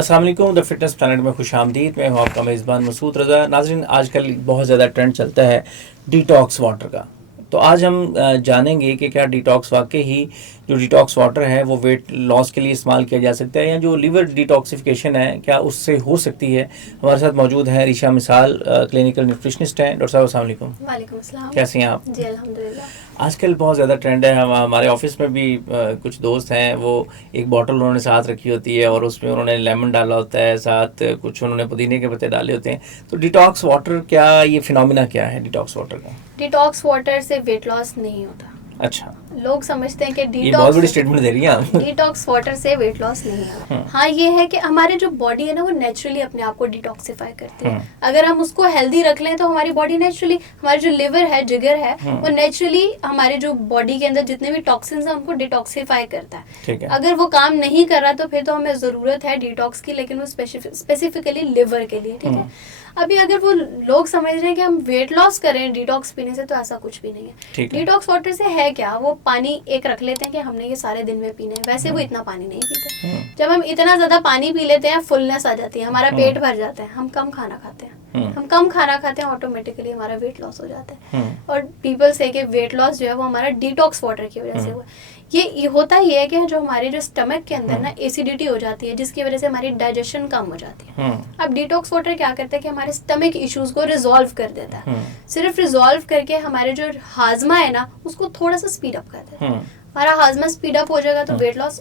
अस्सलाम वालेकुम, the fitness planet में खुशामदीद। मैं हूँ आपका मेज़बान मसूद रज़ा। नाज़रीन, आजकल बहुत ज़्यादा ट्रेंड चलता है डिटॉक्स वाटर का। तो आज हम जानेंगे कि क्या डिटॉक्स वाकई ही जो डिटॉक्स वाटर है वो वेट लॉस के लिए इस्तेमाल किया जा सकता है, या जो लिवर डिटॉक्सिफिकेशन है क्या उससे हो सकती है। हमारे साथ मौजूद हैं ऋषा मिसाल, क्लिनिकल न्यूट्रिशनिस्ट हैं। डॉक्टर साहब अस्सलाम वालेकुम। वालेकुम अस्सलाम। कैसे हैं आप? जी अल्हम्दुलिल्लाह। आजकल बहुत ज़्यादा ट्रेंड है। हमारे ऑफिस में भी कुछ दोस्त हैं, वो एक बॉटल उन्होंने साथ रखी होती है और उसमें उन्होंने लेमन डाला होता है, साथ कुछ उन्होंने पुदीने के पत्ते डाले होते हैं। तो डिटॉक्स वाटर, क्या ये फिनोमिना क्या है डिटॉक्स वाटर का? डिटॉक्स वाटर से वेट लॉस नहीं होता। अच्छा, लोग समझते हैं कि ये बहुत बड़ी स्टेटमेंट दे रही हैं आप। डिटॉक्स वाटर से वेट लॉस नहीं होता। हाँ, ये है कि हमारे जो बॉडी है ना, वो नेचुरली अपने आप को डिटॉक्सिफाई करती है। अगर हम उसको हेल्दी रख लें तो हमारी बॉडी नेचुरली, हमारी जो लिवर है, जिगर है, वो नेचुरली हमारे जो बॉडी के अंदर जितने भी टॉक्सिन्स हैं उनको डिटॉक्सिफाई करता है। ठीक है। अगर वो काम नहीं कर रहा तो फिर तो हमें जरूरत है डिटॉक्स की, लेकिन वो स्पेसिफिकली लिवर के लिए। ठीक है। अभी अगर वो लोग समझ रहे हैं कि हम वेट लॉस करें डिटॉक्स पीने से, तो ऐसा कुछ भी नहीं है। डिटॉक्स वाटर से है क्या, वो पानी एक रख लेते हैं कि हमने ये सारे दिन में पीने हैं। वैसे वो इतना पानी नहीं पीते। जब हम इतना ज्यादा पानी पी लेते हैं, फुलनेस आ जाती है, हमारा पेट भर जाता है, हम कम खाना खाते हैं। हम कम खाना खाते हैं, ऑटोमेटिकली हमारा वेट लॉस हो जाता है। और पीपल से कि वेट लॉस जो है वो हमारा डिटॉक्स वाटर की वजह से हुआ। ये होता ही है कि जो हमारे जो स्टमक के अंदर ना एसिडिटी हो जाती है, जिसकी वजह से हमारी डाइजेशन कम हो जाती है। अब डिटॉक्स वाटर क्या करता है कि हमारे स्टमक इश्यूज को रिजॉल्व कर देता है। सिर्फ रिजॉल्व करके हमारे जो हाजमा है ना, उसको थोड़ा सा स्पीड अप कर देता है। हमारा हाजमा स्पीड अप हो जाएगा तो वेट लॉस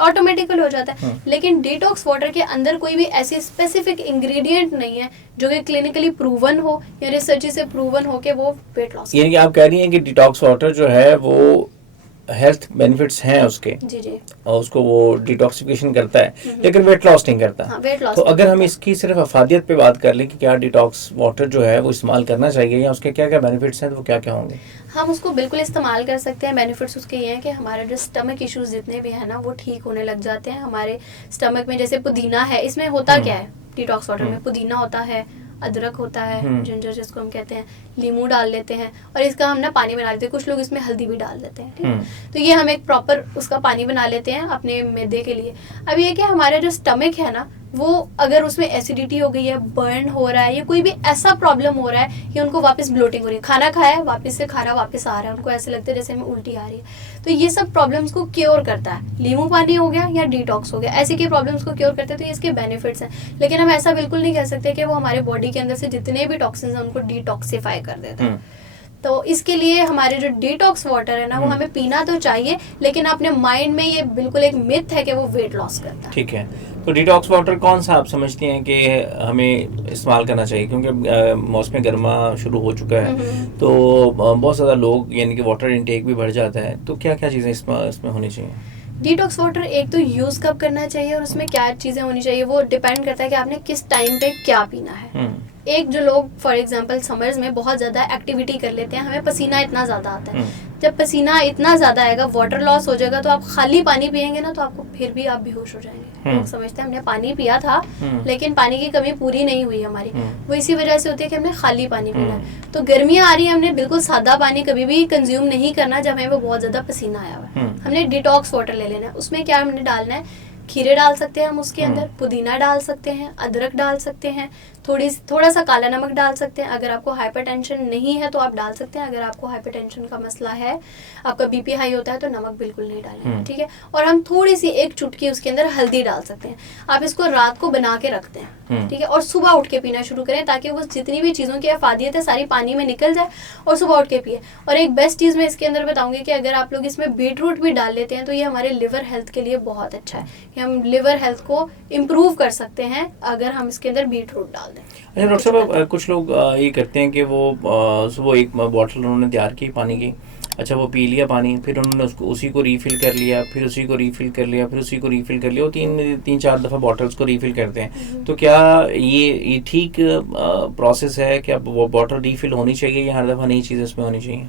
ऑटोमेटिकली हो जाता है। लेकिन डिटॉक्स वाटर के अंदर कोई भी ऐसी स्पेसिफिक इंग्रेडिएंट नहीं है जो कि क्लिनिकली प्रूवन हो या रिसर्च से प्रूवन हो कि वो वेट लॉस। यानी कि आप कह रही हैं कि डिटॉक्स वाटर जो है वो हेल्थ बेनिफिट्स हैं उसके, जी जी, और उसको वो डिटॉक्सिफिकेशन करता है, लेकिन वेट लॉस नहीं करता। हाँ, वेट लॉस। तो अगर हम इसकी सिर्फ अफादियत पे बात कर लें कि क्या डिटॉक्स वाटर जो है वो इस्तेमाल करना चाहिए, या उसके क्या क्या बेनिफिट्स हैं, तो वो क्या क्या होंगे? हम उसको बिल्कुल इस्तेमाल कर सकते हैं। बेनिफिट्स उसके ये हैं कि हमारे जो स्टमक इश्यूज जितने भी हैं ना, वो ठीक होने लग जाते हैं। हमारे स्टमक में जैसे पुदीना है, इसमें होता क्या है, डिटॉक्स वाटर में पुदीना होता है, अदरक होता है, जिंजर जिसको हम कहते हैं, लीमू डाल लेते हैं, और इसका हम ना पानी बना लेते हैं। कुछ लोग इसमें हल्दी भी डाल देते हैं। ठीक है। तो ये हम एक प्रॉपर उसका पानी बना लेते हैं अपने मैदे के लिए। अब ये कि हमारा जो स्टमक है ना, वो अगर उसमें एसिडिटी हो गई है, बर्न हो रहा है, या कोई भी ऐसा प्रॉब्लम हो रहा है कि उनको वापस ब्लोटिंग हो रही है, खाना खाया वापस से खाना वापस आ रहा है, उनको ऐसे लगता है जैसे हमें उल्टी आ रही है, तो ये सब प्रॉब्लम्स को क्योर करता है। लीमू पानी हो गया या डिटॉक्स हो गया, ऐसे के प्रॉब्लम्स को क्योर करते हैं। तो ये इसके बेनिफिट्स हैं। लेकिन हम ऐसा बिल्कुल नहीं कह सकते कि वो हमारे बॉडी के अंदर से जितने भी टॉक्सिन्स हैं उनको डिटॉक्सिफाई कर देता है। तो इसके लिए हमारे जो डिटॉक्स वाटर है ना, वो हमें पीना तो चाहिए, लेकिन अपने माइंड में ये बिल्कुल एक मिथ है कि वो वेट लॉस करता है। ठीक है। तो डिटॉक्स वाटर कौन सा आप समझती हैं कि हमें इस्तेमाल करना चाहिए, क्योंकि मौसम गर्मा शुरू हो चुका है, तो बहुत ज़्यादा लोग यानी कि वाटर इनटेक भी बढ़ जाता है, तो क्या क्या चीज़ें इसमें होनी चाहिए? डिटॉक्स वाटर एक तो यूज़ कब करना चाहिए और उसमें क्या चीज़ें होनी चाहिए, वो डिपेंड करता है कि आपने किस टाइम पे क्या पीना है। एक जो लोग फॉर एग्जांपल समर्स में बहुत ज़्यादा एक्टिविटी कर लेते हैं, हमें पसीना इतना ज़्यादा आता है, जब पसीना इतना ज़्यादा आएगा, वाटर लॉस हो जाएगा, तो आप खाली पानी पियेंगे ना, तो आपको फिर भी आप बेहोश हो जाएंगे। लोग समझते हैं हमने पानी पिया था, लेकिन पानी की कमी पूरी नहीं हुई हमारी। वो इसी वजह से होती है कि हमने खाली पानी पीना है। तो गर्मियाँ आ रही है, हमने बिल्कुल सादा पानी कभी भी कंज्यूम नहीं करना जब हमें वो बहुत ज़्यादा पसीना आया हुआ है। हमने डिटॉक्स वाटर ले लेना है। उसमें क्या हमने डालना है, खीरे डाल सकते हैं हम उसके अंदर, पुदीना डाल सकते हैं, अदरक डाल सकते हैं, थोड़ा सा काला नमक डाल सकते हैं। अगर आपको हाइपरटेंशन नहीं है तो आप डाल सकते हैं। अगर आपको हाइपरटेंशन का मसला है, आपका बीपी हाई होता है, तो नमक बिल्कुल नहीं डालें। ठीक है। और हम थोड़ी सी एक चुटकी उसके अंदर हल्दी डाल सकते हैं। आप इसको रात को बना के रखते हैं, ठीक है, और सुबह उठ के पीना शुरू करें, ताकि वो जितनी भी चीज़ों की अफादियत है सारी पानी में निकल जाए, और सुबह उठ के पिए। और एक बेस्ट चीज़ मैं इसके अंदर बताऊंगी कि अगर आप लोग इसमें बीटरूट भी डाल लेते हैं, तो ये हमारे लिवर हेल्थ के लिए बहुत अच्छा है, कि हम लिवर हेल्थ को इम्प्रूव कर सकते हैं अगर हम इसके अंदर बीटरूट डाल दें। अच्छा डॉक्टर साहब, कुछ लोग ये करते हैं कि वो सुबह एक बॉटल उन्होंने तैयार की पानी की, अच्छा वो पी लिया पानी, फिर उन्होंने उसको उसी को रीफ़िल कर लिया, फिर उसी को रीफ़िल कर लिया, फिर उसी को रीफ़िल कर लिया, वो तीन चार दफ़ा बॉटल्स को रीफ़िल करते हैं। तो क्या ये ठीक प्रोसेस है? क्या वो बॉटल रीफ़िल होनी चाहिए या हर दफ़ा नई चीज़ इसमें होनी चाहिए?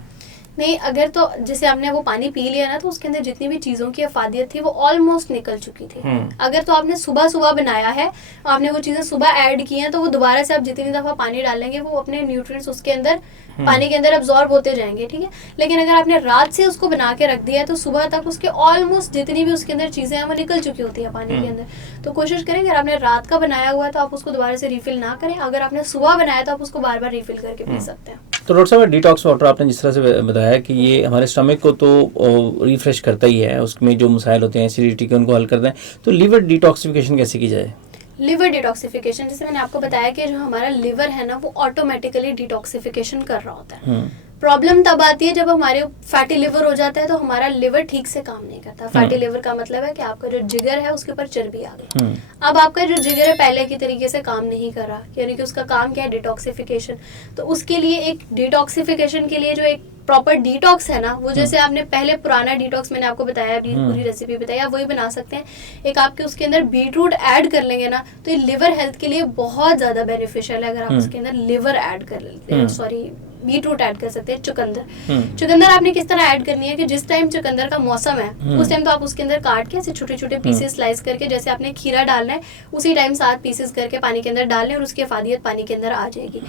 नहीं, अगर तो जैसे आपने वो पानी पी लिया ना, तो उसके अंदर जितनी भी चीज़ों की अफादियत थी वो ऑलमोस्ट निकल चुकी थी। अगर तो आपने सुबह सुबह बनाया है, आपने वो चीज़ें सुबह ऐड की हैं, तो वो दोबारा से आप जितनी दफ़ा पानी डालेंगे वो अपने न्यूट्रिएंट्स उसके अंदर पानी के अंदर अब्जॉर्ब होते जाएंगे, ठीक है। लेकिन अगर आपने रात से उसको बना के रख दिया है, तो सुबह तक उसके ऑलमोस्ट जितनी भी उसके अंदर चीज़ें हैं वो निकल चुकी होती है पानी के अंदर। तो कोशिश करें, अगर आपने रात का बनाया हुआ है तो आप उसको दोबारा से रिफिल ना करें। अगर आपने सुबह बनाया तो आप उसको बार बार रिफिल करके पी सकते हैं। तो डॉक्टर साहब, डिटॉक्स वाटर आपने जिस तरह से बताया कि ये हमारे स्टमक को तो रिफ्रेश करता ही है, उसमें जो मसाइल होते हैं एसिडिटी के उनको हल करता है, तो लिवर डिटॉक्सिफिकेशन कैसे की जाए? लिवर डिटॉक्सिफिकेशन, जैसे मैंने आपको बताया कि जो हमारा लिवर है ना वो ऑटोमेटिकली डिटॉक्सिफिकेशन कर रहा होता है। प्रॉब्लम तब आती है जब हमारे फैटी लिवर हो जाता है, तो हमारा लिवर ठीक से काम नहीं करता। फैटी लिवर का मतलब है कि आपका जो जिगर है उसके ऊपर चर्बी आ गई। अब आपका जो जिगर है पहले की तरीके से काम नहीं कर रहा, यानी कि उसका काम क्या है, डिटॉक्सिफिकेशन। तो उसके लिए एक डिटॉक्सिफिकेशन के लिए जो एक प्रॉपर डिटॉक्स है ना, वो जैसे आपने पहले पुराना डिटॉक्स मैंने आपको बताया, अभी पूरी रेसिपी बताई, आप वही बना सकते हैं। एक आपके उसके अंदर बीटरूट ऐड कर लेंगे ना, तो ये लिवर हेल्थ के लिए बहुत ज्यादा बेनिफिशियल है। अगर आप उसके अंदर लिवर ऐड कर लेते हैं, सॉरी बीटरूट ऐड कर सकते हैं। चुकंदर आपने किस तरह ऐड करनी है कि जिस टाइम चुकंदर का मौसम है उस टाइम तो आप उसके अंदर काट के ऐसे छोटे छोटे पीसेस स्लाइस करके, जैसे आपने खीरा डालना है उसी टाइम 7 पीसेस करके पानी के अंदर डालने, और उसकी अफादियत पानी के अंदर आ जाएगी।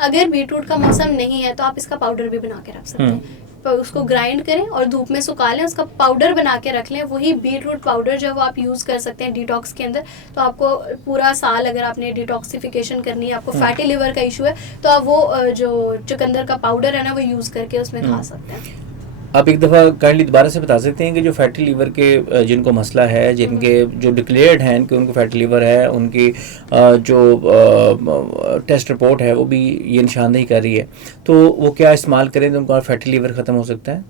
अगर बीटरूट का मौसम नहीं है तो आप इसका पाउडर भी बना के रख सकते हैं। उसको ग्राइंड करें और धूप में सुखा लें, उसका पाउडर बना के रख लें। वही बीटरूट पाउडर जो वो आप यूज़ कर सकते हैं डिटॉक्स के अंदर। तो आपको पूरा साल अगर आपने डिटॉक्सिफिकेशन करनी है, आपको फैटी लिवर का इशू है, तो आप वो जो चुकंदर का पाउडर है ना वो यूज़ करके उसमें खा सकते हैं। आप एक दफ़ा काइंडली दोबारा से बता सकते हैं कि जो फैटी लीवर के जिनको मसला है, जिनके जो डिक्लेयर्ड हैं कि उनको फैटी लीवर है, उनकी जो टेस्ट रिपोर्ट है वो भी ये निशानदेही कर रही है, तो वो क्या इस्तेमाल करें तो उनका फैटी लीवर ख़त्म हो सकता है?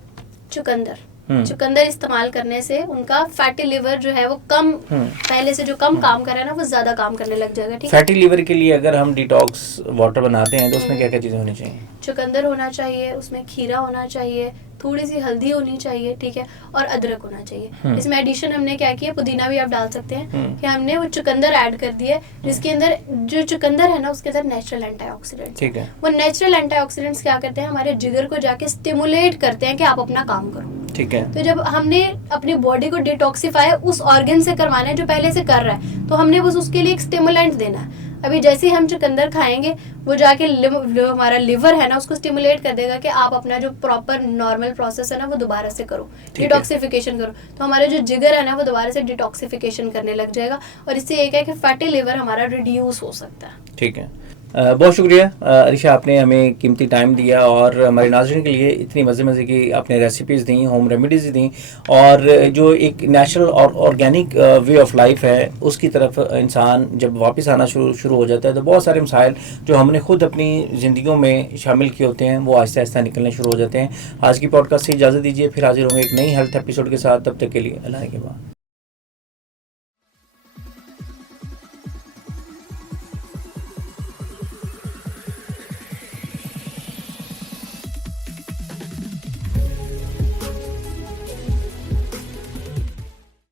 चुकंदर इस्तेमाल करने से उनका फैटी लिवर जो है वो कम, पहले से जो कम काम कर रहा है ना वो ज्यादा काम करने लग जाएगा। ठीक है। फैटी लिवर के लिए अगर हम डिटॉक्स वाटर बनाते हैं तो उसमें क्या क्या चीज़ें होनी चाहिए? चुकंदर होना चाहिए, उसमें खीरा होना चाहिए, थोड़ी सी हल्दी होनी चाहिए, ठीक है, और अदरक होना चाहिए। इसमें एडिशन हमने क्या किया, पुदीना भी आप डाल सकते हैं कि हमने वो चुकंदर ऐड कर दिया, जिसके अंदर जो चुकंदर है ना उसके अंदर नेचुरल एंटीऑक्सीडेंट्स, ठीक है। वो नेचुरल एंटीऑक्सीडेंट्स क्या करते हैं, हमारे जिगर को जाके स्टिमुलेट करते हैं कि आप अपना काम करो। ठीक है। तो जब हमने अपनी बॉडी को डिटॉक्सिफाई उस ऑर्गन से करवाना है जो पहले से कर रहा है, तो हमने बस उसके लिए एक स्टिमुलेंट देना है। अभी जैसे ही हम चुकंदर खाएंगे वो जाके हमारा लिवर है ना उसको स्टिमुलेट कर देगा कि आप अपना जो प्रॉपर नॉर्मल प्रोसेस है ना वो दोबारा से करो, डिटॉक्सिफिकेशन करो। तो हमारा जो जिगर है ना वो दोबारा से डिटॉक्सिफिकेशन करने लग जाएगा, और इससे एक है कि फैटी लिवर हमारा रिड्यूस हो सकता है। ठीक है। बहुत शुक्रिया अरीशा, आपने हमें कीमती टाइम दिया और हमारे नाज़रीन के लिए इतनी मज़े की आपने रेसिपीज़ दी, होम रेमेडीज़ दी, और जो एक नेचुरल और ऑर्गेनिक वे ऑफ लाइफ है उसकी तरफ इंसान जब वापस आना शुरू हो जाता है तो बहुत सारे मसाइल जो हमने खुद अपनी ज़िंदगियों में शामिल किए होते हैं वो आहिस्ता आहिस्ता निकलने शुरू हो जाते हैं। आज की पॉडकास्ट से इजाज़त दीजिए, फिर हाजिर होंगे एक नई हेल्थ एपिसोड के साथ। तब तक के लिए अल्लाह के बाद।